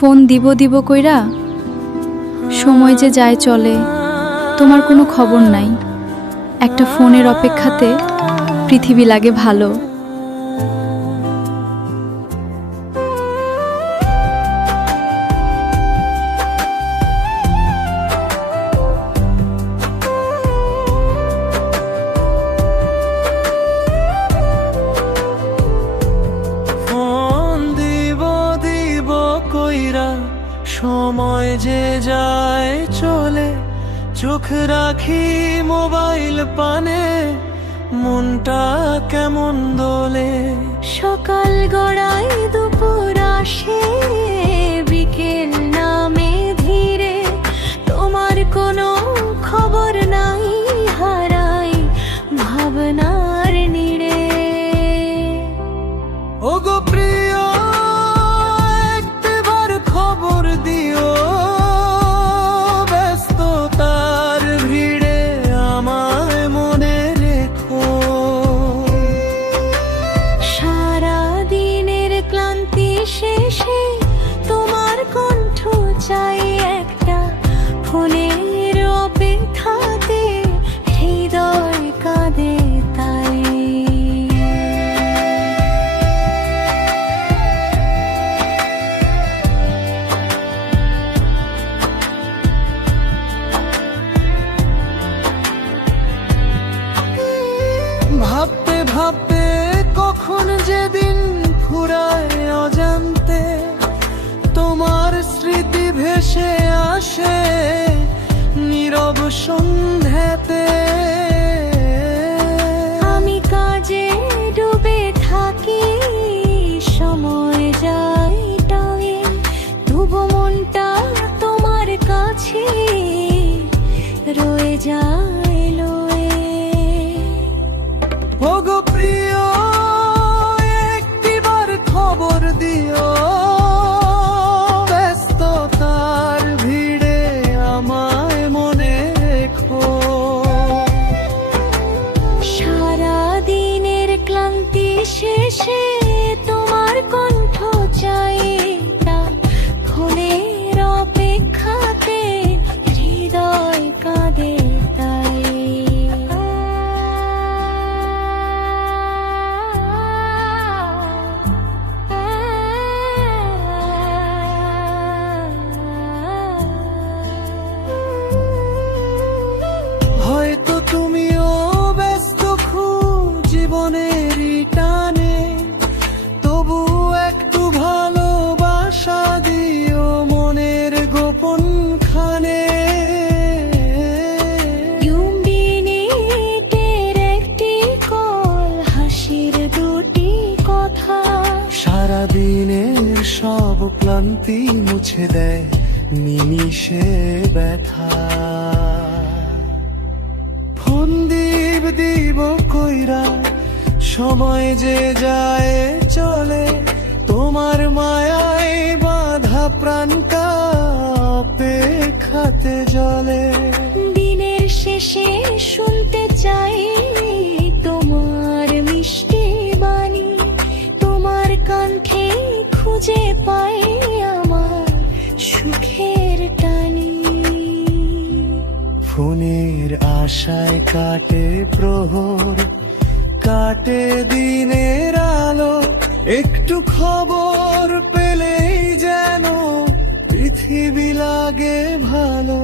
Phone দিব দিব কইরা সময় যে যায় চলে, তোমার কোনো খবর নাই। একটা ফোনের অপেক্ষাতে পৃথিবী লাগে ভালো। সময় যে যায় চলে, চোখ রাখি মোবাইল পানে, মনটা কেমন দোলে। সকাল গড়ায় দুপুর আসে, বিকেল নামে ধীরে, তোমার কোনো খবর নাই, হারাই ভাবনার নীড়ে। ওগো প্রিয়, একবার খবর দিও, ব্যস্ততার ভিড়ে আমায় মনে রেখো। সারা দিনের ক্লান্তি শেষে তোমার কণ্ঠ চাই একটা, ফোনের অপেক্ষাতে হৃদয় কাঁদে তাই। ভাবতে ভাবতে কখন যেদিন ফুরায় অজান্তে, তোমার স্মৃতি ভেসে আসে নীরব সন্ধ্যাতে। আমি কাজে ডুবে থাকি, সময় যায় টায়ে, তবু মনটা তোমার কাছে রয়ে যায় লয়ে। ওগো প্রিয়, একটিবার খবর দিও, ব্যস্ততার ভিড়ে আমায় মনে রেখো। সারা দিনের ক্লান্তি শেষে তোমার কণ্ঠ চাই, ফোনের অপেক্ষাতে হৃদয় কাঁদে তাই। হয়তো তুমিও ব্যস্ত খুব জীবনেরই টানে, তবু একটু ভালোবাসা দিও মনের গোপন খানে। মিনিটের একটি কল, হাসির দুটি কথা, সারাদিনের সব ক্লান্তি মুছে দেয় নিমিষে ব্যথা। ফোন দিব দিব কইরা সময় যে যায় চলে, তোমার মায়ায় বাঁধা প্রাণটা অপেক্ষাতে জ্বলে। দিনের শেষে শুনতে চাই তোমার মিষ্টি বাণী, তোমার কণ্ঠে খুঁজে পাই আমার সুখের টানি। ফোনের আশায় কাটে প্রহর, কাটে দিনের আলো, একটু খবর পেলেই যেন পৃথিবী লাগে ভালো।